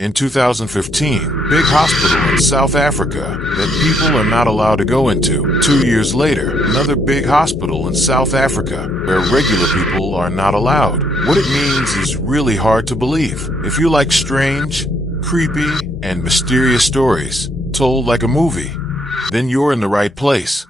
In 2015, big hospital in South Africa that people are not allowed to go into. 2 years later, another big hospital in South Africa where regular people are not allowed. What it means is really hard to believe. If you like strange, creepy, and mysterious stories told like a movie, then you're in the right place.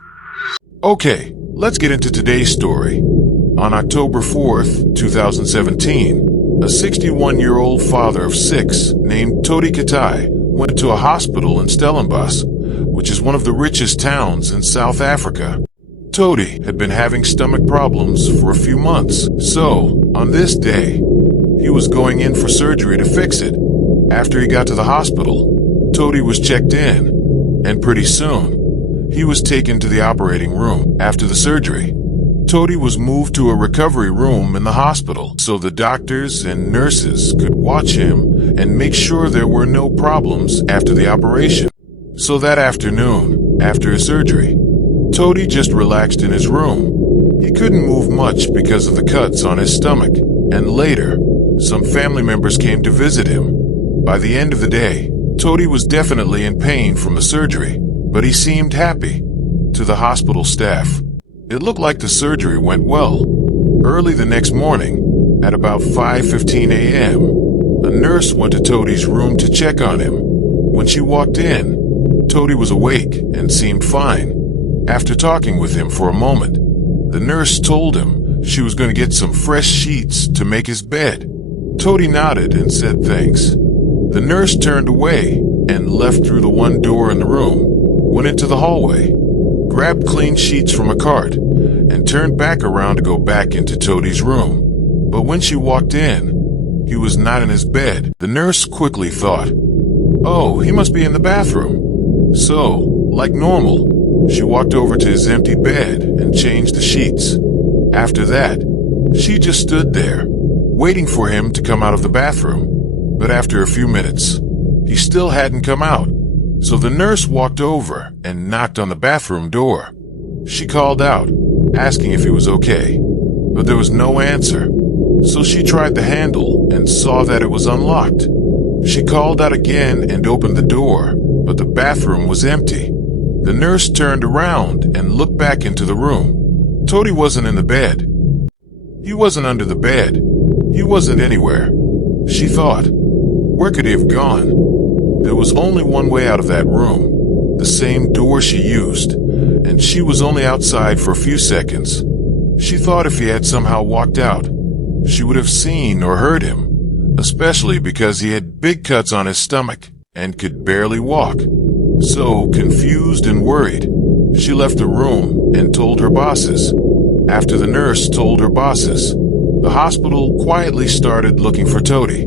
Okay, let's get into today's story. On October 4th, 2017, a 61-year-old father of 6 named Todi Katai went to a hospital in Stellenbosch, which is one of the richest towns in South Africa. Todi had been having stomach problems for a few months, so on this day, he was going in for surgery to fix it. After he got to the hospital, Todi was checked in, and pretty soon, he was taken to the operating room. After the surgery, Todi was moved to a recovery room in the hospital so the doctors and nurses could watch him and make sure there were no problems after the operation. So that afternoon, after his surgery, Todi just relaxed in his room. He couldn't move much because of the cuts on his stomach, and later, some family members came to visit him. By the end of the day, Todi was definitely in pain from the surgery, but he seemed happy. To the hospital staff, it looked like the surgery went well. Early the next morning, at about 5:15 a.m., a nurse went to Todi's room to check on him. When she walked in, Todi was awake and seemed fine. After talking with him for a moment, the nurse told him she was going to get some fresh sheets to make his bed. Todi nodded and said thanks. The nurse turned away and left through the one door in the room, went into the hallway, grabbed clean sheets from a cart, and turned back around to go back into Todi's room. But when she walked in, he was not in his bed. The nurse quickly thought, "Oh, he must be in the bathroom." So, like normal, she walked over to his empty bed and changed the sheets. After that, she just stood there, waiting for him to come out of the bathroom. But after a few minutes, he still hadn't come out. So the nurse walked over and knocked on the bathroom door. She called out, asking if he was okay, but there was no answer. So she tried the handle and saw that it was unlocked. She called out again and opened the door, but the bathroom was empty. The nurse turned around and looked back into the room. Todi wasn't in the bed. He wasn't under the bed. He wasn't anywhere. She thought, where could he have gone? There was only one way out of that room, the same door she used, and she was only outside for a few seconds. She thought if he had somehow walked out, she would have seen or heard him, especially because he had big cuts on his stomach and could barely walk. So, confused and worried, she left the room and told her bosses. After the nurse told her bosses, the hospital quietly started looking for Todi.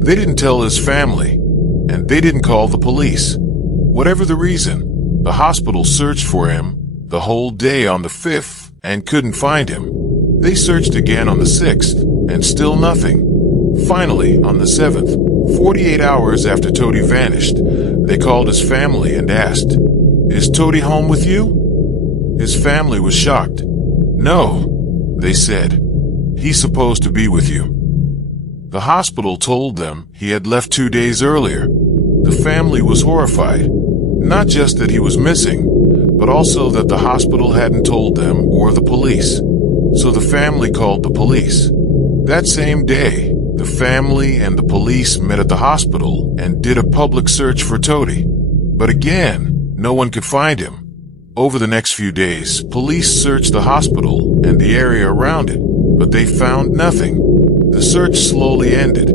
They didn't tell his family, and they didn't call the police. Whatever the reason, the hospital searched for him the whole day on the 5th and couldn't find him. They searched again on the 6th, and still nothing. Finally, on the 7th, 48 hours after Todi vanished, they called his family and asked, "Is Todi home with you?" His family was shocked. "No," they said. "He's supposed to be with you." The hospital told them he had left 2 days earlier. The family was horrified, not just that he was missing, but also that the hospital hadn't told them or the police. So the family called the police. That same day, the family and the police met at the hospital and did a public search for Todi. But again, no one could find him. Over the next few days, police searched the hospital and the area around it, but they found nothing. The search slowly ended.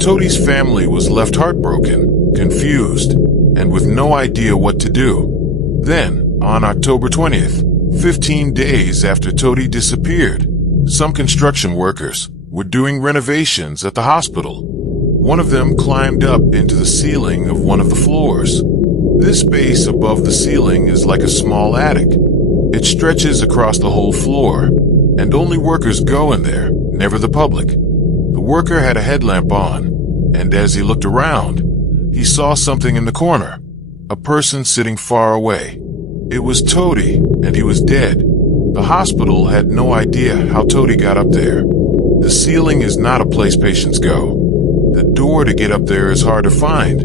Todi's family was left heartbroken, confused, and with no idea what to do. Then, on October 20th, 15 days after Todi disappeared, some construction workers were doing renovations at the hospital. One of them climbed up into the ceiling of one of the floors. This space above the ceiling is like a small attic. It stretches across the whole floor, and only workers go in there, never the public. The worker had a headlamp on, and as he looked around, he saw something in the corner, a person sitting far away. It was Todi, and he was dead. The hospital had no idea how Todi got up there. The ceiling is not a place patients go. The door to get up there is hard to find,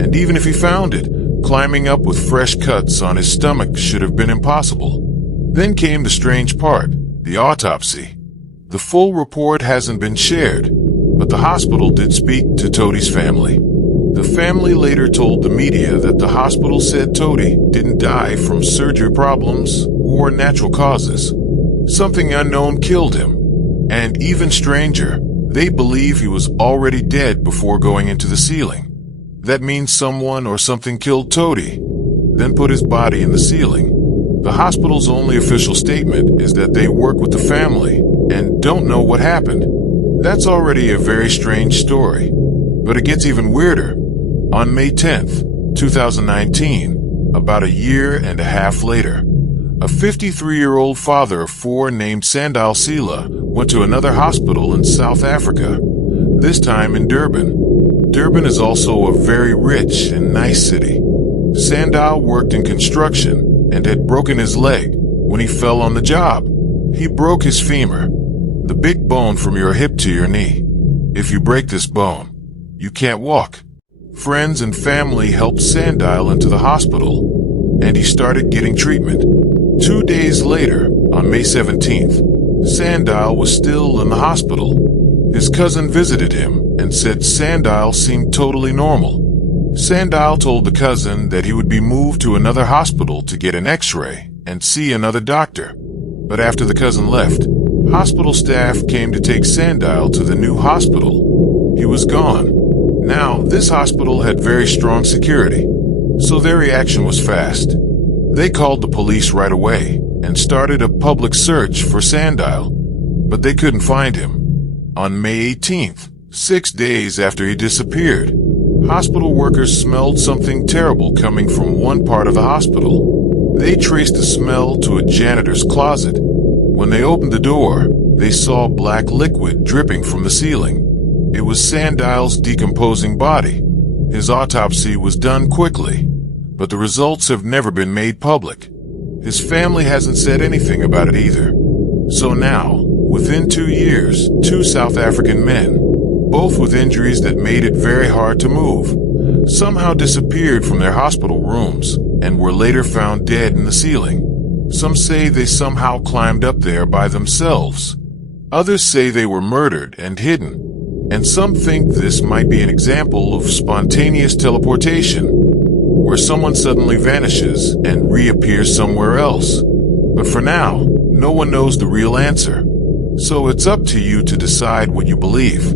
and even if he found it, climbing up with fresh cuts on his stomach should have been impossible. Then came the strange part, the autopsy. The full report hasn't been shared, but the hospital did speak to Toadie's family. The family later told the media that the hospital said Toadie didn't die from surgery problems or natural causes. Something unknown killed him, and even stranger, they believe he was already dead before going into the ceiling. That means someone or something killed Toadie, then put his body in the ceiling. The hospital's only official statement is that they work with the family and don't know what happened. That's already a very strange story, but it gets even weirder. On May 10th, 2019, about a year and a half later, a 53-year-old father of four named Sandal Sila went to another hospital in South Africa, this time in Durban. Durban is also a very rich and nice city. Sandal worked in construction and had broken his leg when he fell on the job. He broke his femur, the big bone from your hip to your knee. If you break this bone, you can't walk. Friends and family helped Sandal into the hospital, and he started getting treatment. 2 days later, on May 17th, Sandal was still in the hospital. His cousin visited him and said Sandal seemed totally normal. Sandal told the cousin that he would be moved to another hospital to get an x-ray and see another doctor. But after the cousin left, hospital staff came to take Sandal to the new hospital. He was gone. Now, this hospital had very strong security, so their reaction was fast. They called the police right away and started a public search for Sandal, but they couldn't find him. On May 18th, 6 days after he disappeared, hospital workers smelled something terrible coming from one part of the hospital. They traced the smell to a janitor's closet. When they opened the door, they saw black liquid dripping from the ceiling. It was Sandal's decomposing body. His autopsy was done quickly, but the results have never been made public. His family hasn't said anything about it either. So now, within 2 years, 2 South African men, both with injuries that made it very hard to move, somehow disappeared from their hospital rooms and were later found dead in the ceiling. Some say they somehow climbed up there by themselves. Others say they were murdered and hidden. And some think this might be an example of spontaneous teleportation, where someone suddenly vanishes and reappears somewhere else. But for now, no one knows the real answer. So it's up to you to decide what you believe.